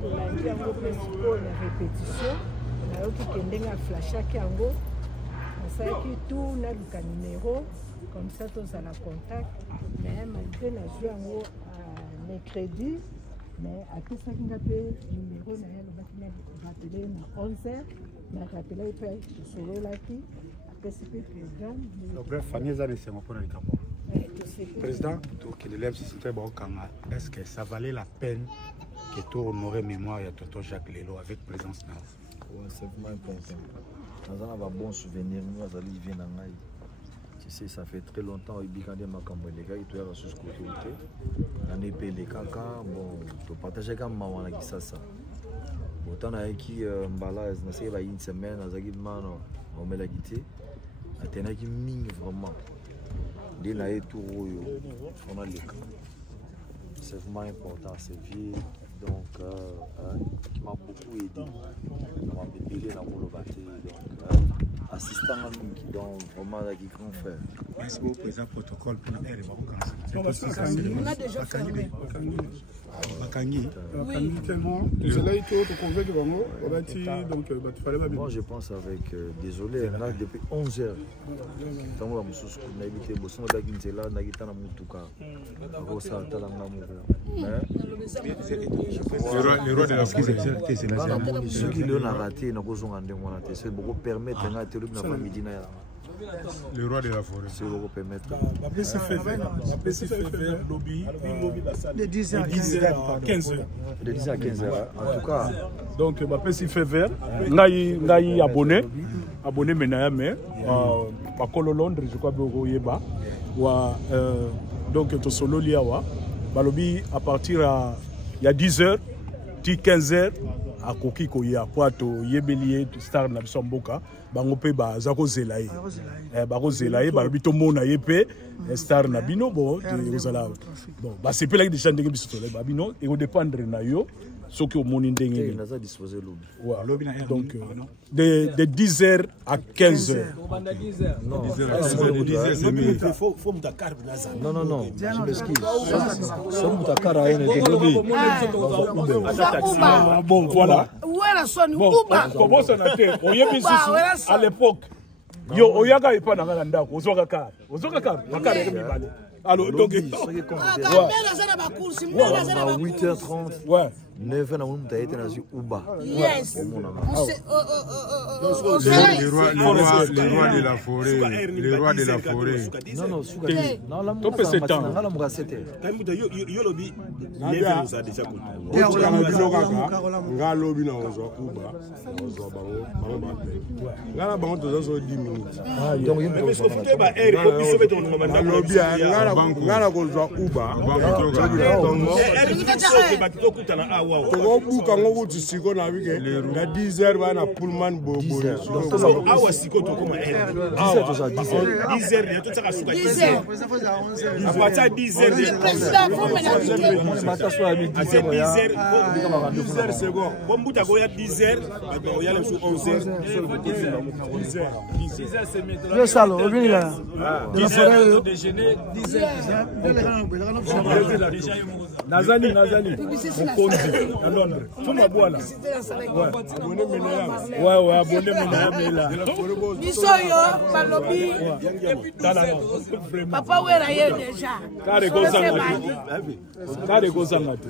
tolandi yango mpe sikoyo na répétition nayoki kendenge aflashaki yango nasalaki tout naluka numéro comme ça tozala contact mais malgré nazwi yango mercredi mais apesaki nga mpe numéro na ye alobaki narapele na 11h narapelaki mpe tosololaki apesi mpe président bref famille eza na esengo mpona likambo président tokende système baokanga est-ce que ça valait la peine que tu honorer mémoire de Tonton Jacques Lelo avec présence là? Ouais, c'est vraiment important. Nous avons un bon souvenir, nous avons arrivé dans Naï. Tu sais, ça fait très longtemps que les gars ils ont reçu ce côté. On est payé les caca, bon, tu partages avec moi qui ça. Bon, tant que mbala, na sais pas une semaine, on a dit man, on met la guitare. Atena qui ming vraiment. Dès là et tout, on a les cas. C'est vraiment important, c'est vieux. Donc, qui m'a beaucoup aidé. On m'a appelé dans mon lobaté. Donc, assistant à nous qui donne vraiment la grand frère. Est-ce que vous présentez un protocole pour nous aider? On a déjà fermé. Moi je pense avec, désolé, on a depuis 11h. Tant que on a évité, on a évité là, on a évité le roi de la forêt. Ceux qui l'ont raté, c'est beaucoup permettre à le roi de la forêt. C'est beaucoup permettre. De 10h à 15h. De 10h à 15h. En tout cas. Donc, je fait vert. Naï abonné. Abonné maintenant, mais Bakolo Londres, je crois que Yeba. Donc, tu solo liawa. Balobi à partir il y a 10h, 15h. À Koki Koya, Poato, Yebelier, Star Nabsamboka, Bangope, Zako Zelaï. Bako Zelaï, Barbito Mona Yepe, Star Nabino, bon, c'est pas là que des gens de Babino, et au dépendre de Nayo, ce qui est au monde indéniable. Donc, de 10h à 15h. Non, non, non, je m'excuse. Bon, voilà. Bon, comment ça n'a été? À l'époque, Oyaga n'est pas dans la ndako, Ozokaka. Alors, donc, 8h30. Ouais. 9 ans, on a été dans Uba. Yes. Les rois de la forêt. Les rois de la forêt. Non, non, non, tout c'est temps. Tokobuka ngo kuti siko na wike na 10h bana pullman bobo awa siko to koma 10h ya to tsaka suka 10h apata 10h président faut me mata so ami 10h sego bombuta ko ya 10h bato ya le 11h 10h c'est méthode le salon on vient là 10h déjeuner 10h Nazali Mokonzi à Londres. Tout ma boîte là. Ouais, abonné Menamela. Bisoyo, Balobi. Papa wera ye déjà. Kare Gozangati.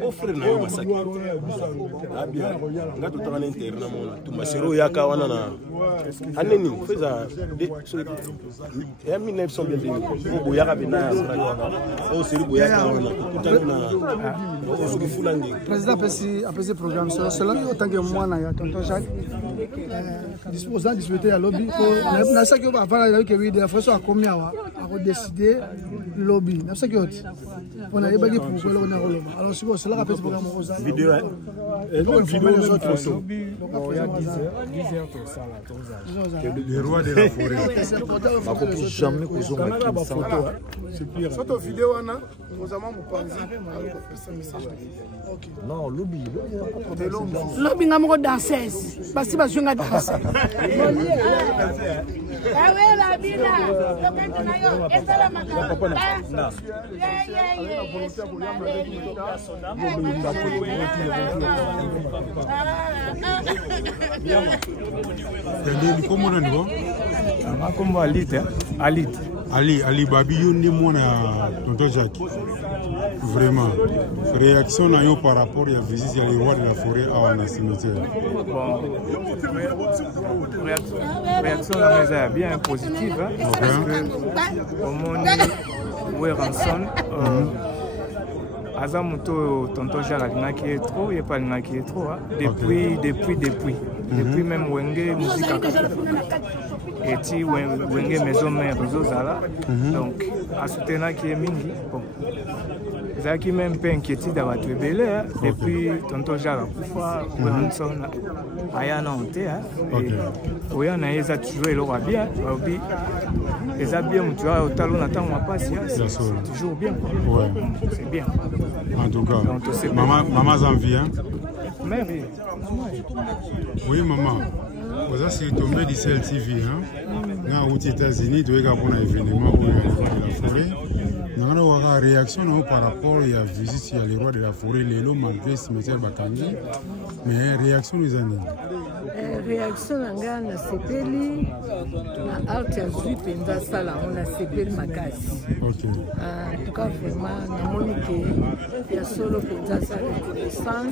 Mon frère na Masaki. Abia. Ngato tana interna mona. Tumasero yaka wana na. Aneni feza de so. Ya 1900 bien. Président a passé programme sur cela autant que moi na tonton Jacques disposant discuter à lobby na ça que va faire avec lui de façon à combien à décider lobby na ça que on a pas dit pour le on alors si cela rappelle programme vidéo vidéo photo le roi de la forêt jamais photo vidéo wana ozama mupanzi non lobby lobby ngamoko danseuse basi bazunga danse la bila lokati na yo Comment on dit? Comment Ali Babi Yundi Mona Tonton Jacques. Vraiment. Réaction par rapport à la visite à les rois de la forêt à un cimetière. Bon. Réaction est bien positive. Hein, parce que au monde Weranson, Azamuto Tonton Jacques qui est trop, il n'y a pas de qui est trop. Depuis même Wenge musique à et ti Wenge maison mère Zozala. Donc à soutenir qui est mingi. Bon. Zaki même pas inquiété d'avoir tué belé depuis Tonton Jacques Koufa Weranson aya na honte oui on a eza toujours il aura bien oui eza bien tu vois au talon attend moi pas c'est toujours bien ouais. C'est bien en tout cas maman envie hein mais oui maman vous avez tombé du CLTV hein aux États-Unis tu es pour un événement où il y a la forêt. Nous avons une réaction par rapport à la visite à les rois de la forêt, les lots malgré le cimetière Bakangi. Mais réaction nous avons. Réaction na sepeli na art ya zui penza sala on a sepeli makasi. OK. En tout cas vraiment na monique ya solo penza sala reconnaissant.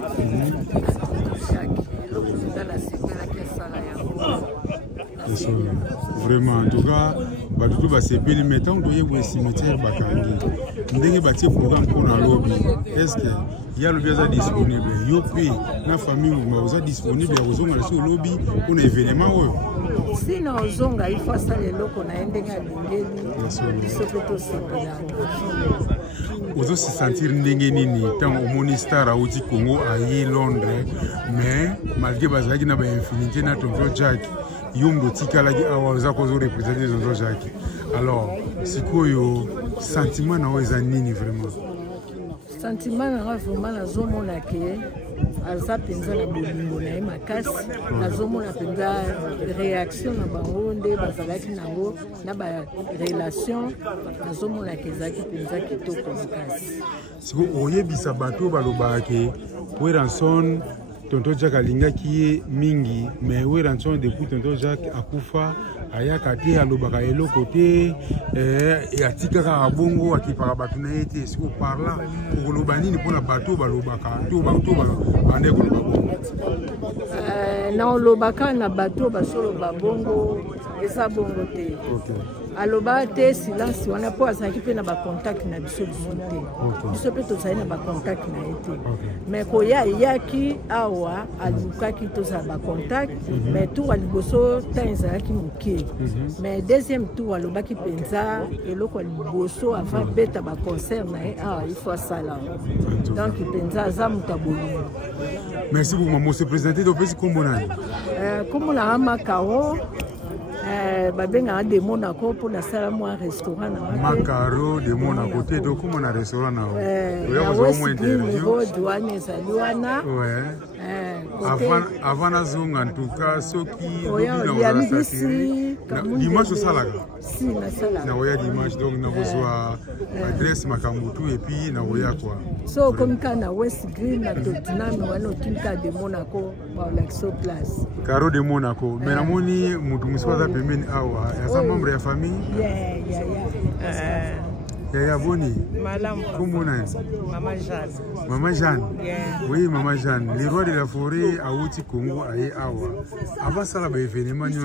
Chaque le président la sepela qui sala ya. Vraiment en tout cas Badou va sepeli mettons doyer au cimetière Bakangi. Ndenge bâti programme pour la lobby. Est-ce que il y a le bien disponible? Yopi, la famille vous disponible aux hommes sur le lobby pour un événement. Si nous avons il faut ça les locaux na ndenga lingeli. Vous aussi sentir ndenge nini tant au Monistar à Oti Congo à Londres, mais malgré bazaki na ba infinité na Tonton Jacques, yombo tikalaki awaza kozo représenter Tonton Jacques. Alors, sikoyo sentiment na oza nini vraiment? Sentiment na vraiment na zomona ke aza penza na bolingo na makasi na zomona penza réaction na bango nde bazalaki nango na ba relation na zomona ke zaki penza kitoko makasi. Siko oyebisa bato balobaki Weranson Tonton Jacques alingaki mingi mais Weranson depuis Tonton Jacques akufa ayaka te alobaka eloko te atikaka abongo akipaka bato na ye te siko parla okoloba nini mpona bato balobaka to bande koloba bongo na olobaka na bato basoloba bongo eza bongo te aloba te silence wana po azalaki mpe na bacontact na biso te biso mpe tozali na bacontact na ye te mais koya eyaki awa alukaki tozala bacontact mais tour ya liboso ntan ezalaki moke mais deuxième tour alobaki mpenza eloko ya liboso avant beta baconcert na ye awa il faut asala donc mpenza aza moto ya bolingo. Merci beaucoup maman se présenter topesi kombo nani? Kombo nanga Makaro babenga de Monaco pour la salle moi restaurant na Makaro de Monaco te to comment na restaurant na avant na zonga en tout cas soki dimanche au salaga si na sala na oya dimanche donc na besoin adresse makambutu et puis na oya quoi so comme kana West Green na Tottenham wana otinka de Monaco ba l'action place Caro de Monaco mais namoni mutu muswaza pembeni awa ya membre ya famille Yaya Boni. Madame. Comment on Maman Jeanne. Maman Jeanne. Oui, Maman Jeanne. Les rois de la forêt à Outi Congo à Awa. Avant ça, il y a événement. Hier,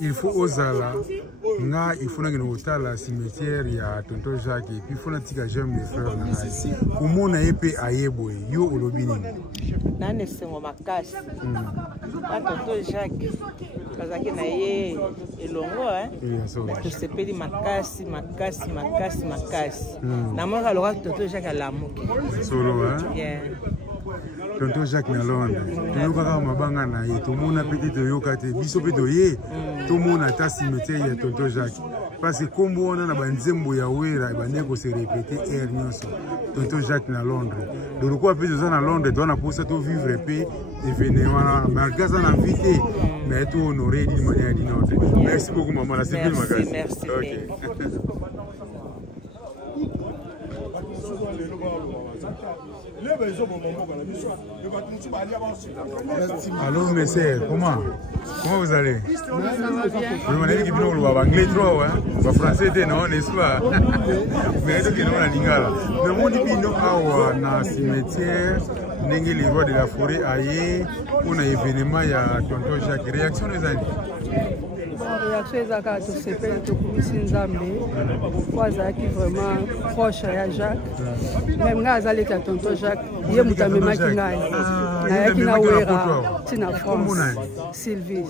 il faut osala. Il faut que la cimetière, il y a Tonton Jacques. Et puis il faut que j'aime les frères. Comment on a épé à Yeboy. Yo Olobini. Nane c'est mon macasse. Tonton Jacques. Parce que na ye elongo to sepeli makasi. Na moi alors Tonton Jacques alamuki. Solo Tonton Jacques na Londres. Tout kaka mabanga na ye to mona peut-être yoka te biso pe doye. Tout mona ta cimetière ya Tonton Jacques. parce que comme on a banzembo ya wera baneko se répéter air nyonso tonton Jacques na Londres donc quoi peut ça na Londres doit na pousser tout vivre paix événement malgré ça invité mais tout honorer d'une manière d'une autre. Merci beaucoup maman, c'est bien ma grâce. Merci. Allô mes sœurs, comment vous allez? Vous m'avez dit que vous parlez anglais trop, hein? Vous français non, n'est-ce pas? Mais est-ce que nous la lingala? Mais mon dit nous na cimetière, n'engé les rois de la forêt aillé, on a événement il y a tonton Jacques. Réaction les amis? Réaction ezaka to sepeli to kumisi nzambe wazaki vraiment proche ya Jacques même nga azali ka tonton Jacques ye mutamemaki ngai nayaki na wera tina France Sylvie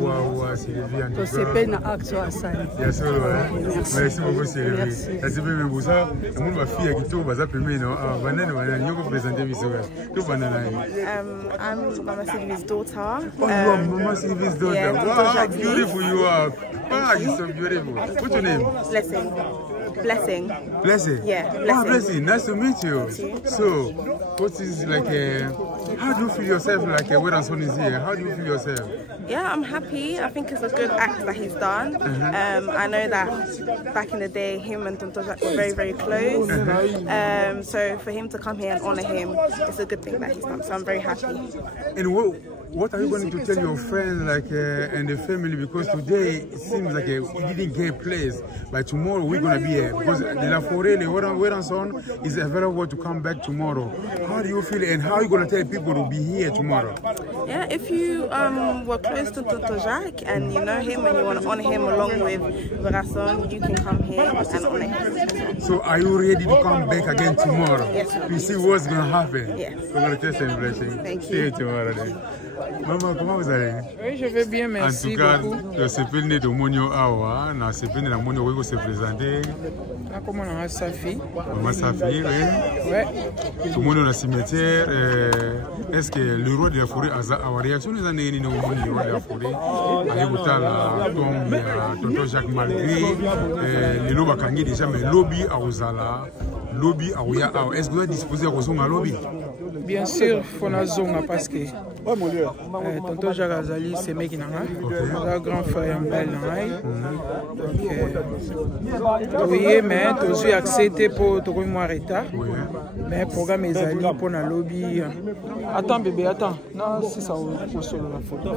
wow Sylvie to sepeli na action asali merci beaucoup Sylvie merci bien pour ça mon ma fille qui tout baza premier non banane nyoko présenter biso tout banane I'm Mama Sylvie's daughter. Mama Sylvie's daughter. Wow, how beautiful you are. Ah, you're so beautiful. What's your name? Blessing. Blessing. Blessing? Yeah, Blessing. Ah, Blessing, nice to meet you. So, what is like how do you feel yourself like when Ranson is here? How do you feel yourself? Yeah, I'm happy. I think it's a good act that he's done. I know that back in the day, him and Tonton Jacques were very, very close. So for him to come here and honor him, it's a good thing that he's done. So I'm very happy. And what are you going to tell your friends like and the family? Because today it seems like we didn't get a place, but tomorrow we're going to be here because the La Forêt, the Weranson is available to come back tomorrow. How do you feel and how are you going to tell people to be here tomorrow? Yeah, if you were close to Tonton Jacques and you know him and you want to honor him along with Weranson, you can come here and honor him. So are you ready to come back again tomorrow? Yes. To see what's going to happen? Yes. We're going to test and blessing. Thank you. See you tomorrow then. Maman, comment vous allez? Oui, je vais bien, merci. En tout cas, beaucoup. le CPN de Monio Awa, na CPN de Monio Wego se présenter. Comment on a Safi? Maman Safi, oui. Ouais. Tout le monde dans le cimetière. Est-ce que le roi de la forêt a une réaction des années ni le roi de la forêt? Avec la tombe, tonton Jacques malgré les lobes à Kangi déjà, mais lobby à Ozala, lobby à Oya. Est-ce que vous êtes disposé à rejoindre un lobby? Bien sûr, il faut la zone parce que tonton Jacques Azali, c'est mec qui n'a pas. Grand frère Mbel n'a pas. Oui, mais tu as accepté pour te remettre. Mais le programme est allé pour le lobby. Attends, bébé, attends. Non, c'est ça, on se la photo.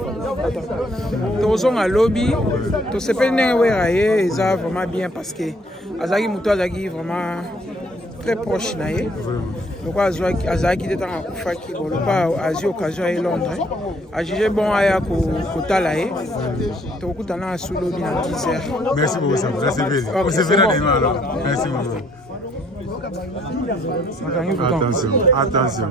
Tu as un lobby. Tu sais pas si c'est vraiment bien parce que Azali Mouto Azali vraiment très proche. Donc, Azaki était en Koufaki, on n'a pas occasion à Londres. A jugé bon à Kotalae. Donc, on a sous l'eau dans 10 heures. Merci beaucoup, ça. Merci bien. On se verra demain alors. Merci beaucoup. Attention, attention.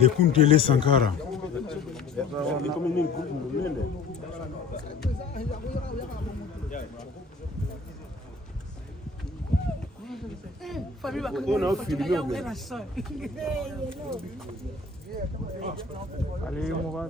De Kuntele Sankara. Allez, on va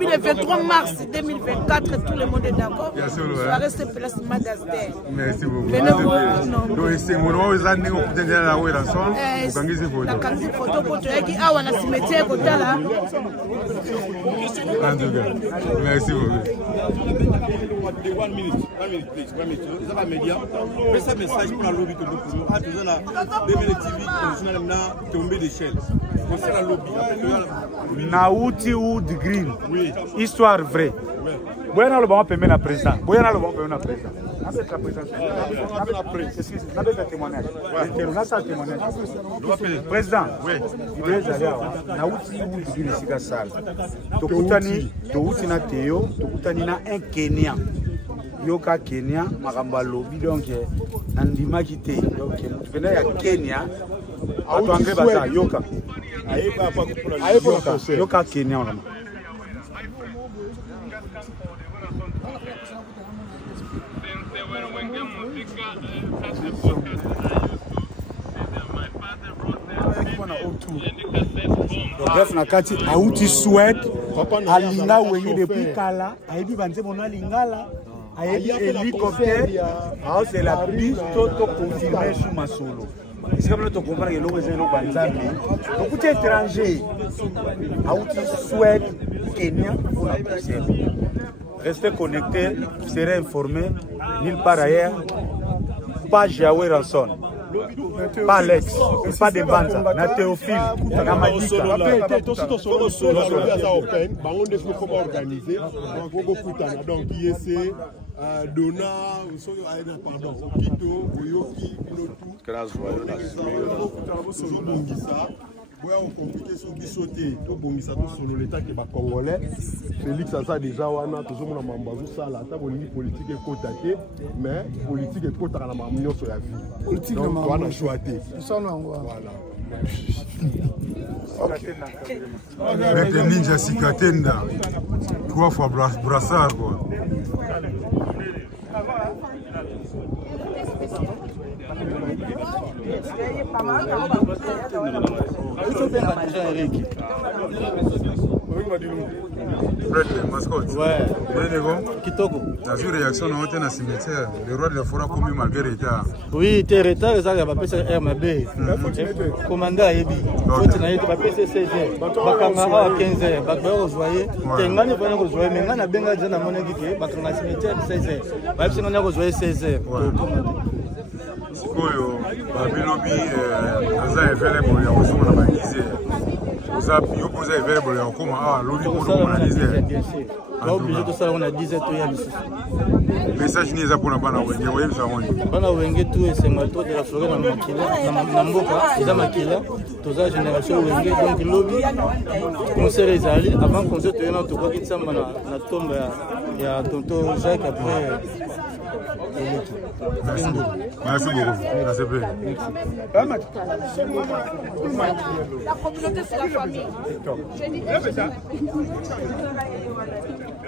le 23 mars 2024, tout le monde est d'accord. Soirée se place Madasder. Merci beaucoup. Donc, c'est mon nom, vous allez nous donner la Weranson. Vous avez des photos. La photo pour toi qui a un cimetière côté là. Merci beaucoup. One minute, please. 1 minute. Ça va média. Mais ça message pour la lobby que nous a toujours la BML TV original na tombé d'échelle. C'est la lobby. Nauti Wood Green. Oui. Histoire vraie. Boyana le bon paiement na président. Boyana le bon paiement na président. avec la présence, avec le témoignage. Président, il est allé à Nauti ou du Sigasal. Tokutani, Touti na Théo, Tokutani na un Kenyan. Yoka Kenya, Maramba Lobby, donc Nandima Kite. Donc, tu venais à Kenya, à Touangé Bata, Yoka. Yoka Kenya, vraiment. Bref, nakati auti souhaite alinga wenye depuis kala aibi banze mona lingala aibi hélicoptère c'est la piste to confirmer sur masolo. C'est comme tu comprends que l'eau est l'eau banzambi. Donc tout étranger auti souhaite Kenya pour la poussière. Restez connectés, vous serez informés nulle part ailleurs. Pas Jaoué Ranson. Pas Alex, pas de Banza, na Théophile, na Madika. Donc, il essaie Dona, pardon, Kito, Boyoki, Pilotou, on compliqué sur Bissoté, tout bongisa tout sur l'état qui va congolais. Félix a ça déjà, on a toujours mon mambazo ça, la table politique est côté, mais politique est côté à la mamio sur la vie. Politique donc on a choisi. Ça on voilà. Avec les ninjas Sikatenda, 3 fois brassard quoi. Mascotte. Ouais. Kitoko. T'as vu réaction dans le cimetière. Le roi de la forêt a commis malgré retard. Oui, t'es retard, ça va passer RMB. Commandant Ebi. Faut tenir pas passer 16h. Bakanga à 15h. Bakba rejoyer. Tengani va rejoyer mais ngana benga jana monaki ke bakanga cimetière 16h. Ba psinga na rejoyer 16h. Sikoyo babilobi aza available ya kozoma na bagize. Oza bio poza available ya koma ah loli ko na dizer. Ba obligé de ça on a 10 heures to ya lisusu. Message ni eza pona bana wenge oyebi sa woni. Bana wenge tout et sengato de la forêt na makila na mboka eza makila toza génération wenge donc lobby concert ezali avant concert to yana to kwa kitsamba na tombe ya tonton Jacques après. Merci beaucoup. Merci beaucoup. Merci beaucoup. La communauté, c'est la famille.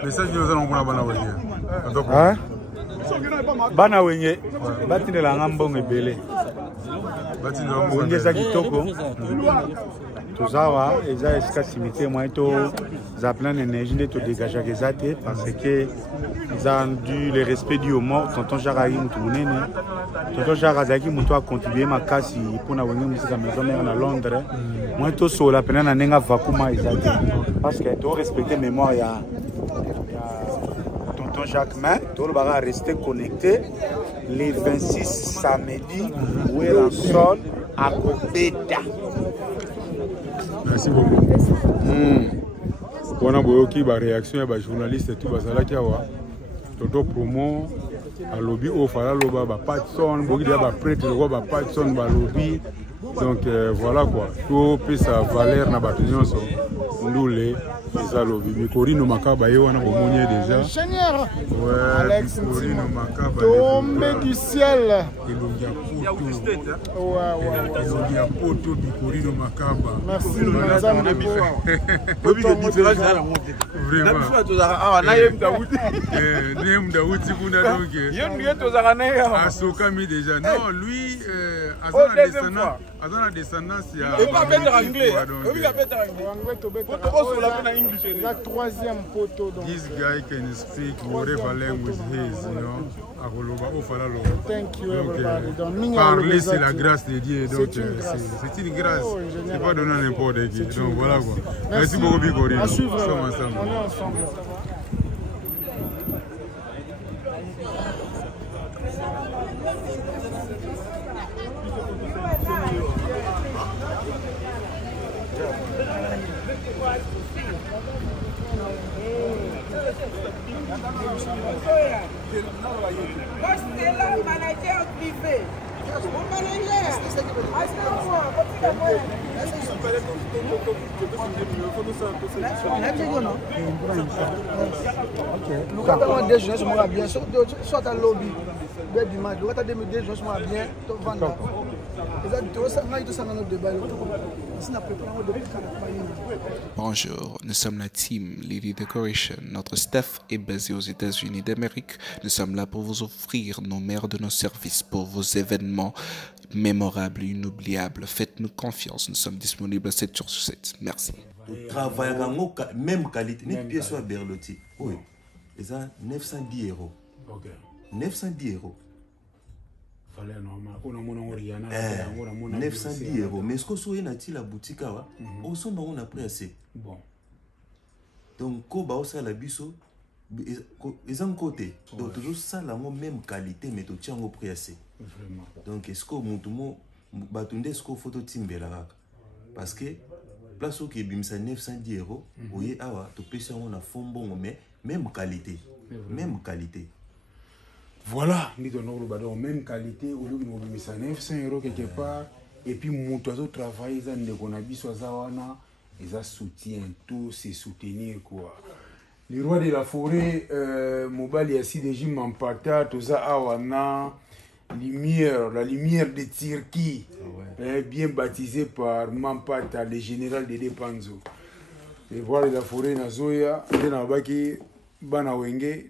Message nous allons prendre Bana Wenge, Batinela Ngambong Ebele. Batinela Ngeza Kitoko. Tozawa, eza eska cimetière moi to za plein énergie de to dégager gezate parce que ils ont dû le respect du mort tonton Jara Mutunene. Tonton Jara Zaki muto a contribué makasi pour na wengi musika maison mère na Londres. Moi to so la pena na nenga vakuma ezate parce que to respecter mémoire ya tonton Jacques mais to le bara rester connecté les 26 samedi où est en sol à Kobeda. Merci beaucoup. On a beaucoup de réactions à les journalistes et tout bazalaki awa. Toto promo à lobby au fala loba ba patson, beaucoup de ba prêtre le ba patson ba lobby. Donc voilà quoi. Tout peut sa valeur na batonyoso. Ndule ça lobby. Mikorino makaba ye wana bomonye déjà. Ingénieur. Ouais. Alex Mikorino makaba. Tombé du ciel. Elongia poto Mikorino makaba. Merci madame de Boa. Vraiment. Asoka mi déjà. Non, lui, à la descendance, il y a. Il va faire anglais. Il va faire anglais. La troisième photo. This guy can speak whatever language he is, you know. Thank you everybody. Parler, c'est la grâce de Dieu. Donc, c'est une grâce. C'est pas donner à n'importe qui. Donc, voilà quoi. Merci beaucoup, Bigori. À suivre. On est ensemble. manager privé. Localement des gens sont bien, soit à lobby, belle image. Localement des gens sont bien, tu vends. Bonjour, nous sommes la team Lady Decoration. Notre staff est basé aux États-Unis d'Amérique. Nous sommes là pour vous offrir nos meilleurs de nos services pour vos événements mémorables et inoubliables. Faites-nous confiance, nous sommes disponibles 7 jours sur 7. Merci. Travail à même qualité, une pièce à Berlotti. Oui, ils ont 910 €. 910 €. 910 €. Mais ce que vous avez dans la boutique, on a pris assez. Bon. Donc, quand vous avez la biso, ils ont côté. Donc, toujours ça, la même qualité, mais tu tiens au prix assez. Donc, est-ce que vous avez ce que photo timber là? Parce que, place où il y a 910 €, vous voyez, tu peux faire un fond bon, mais même qualité. Même qualité. Voilà, même qualité, au lieu de 900 € quelque part, et puis mon travail, ils soutiennent tout, c'est soutenir quoi. Les rois de la forêt, Mobali assis de Jim Mampata, tout ça, Awana, lumière, la lumière de Tirki, bien baptisé par Mampata, le général de Depanzo. Les rois de la forêt, Nazoya, Denabaki, Banawenge.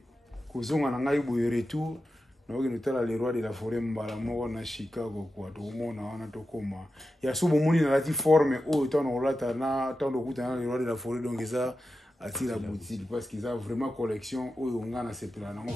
Kozonga na ngai boye retour na oki notala le roi de la forêt mbala moko na Chicago kwa to mona wana to koma ya so bomoni na lati forme o to na olata na to ndo kuta na le roi de la forêt donc ça attire la boutique parce qu'ils ont vraiment collection o ngana sepela na ngo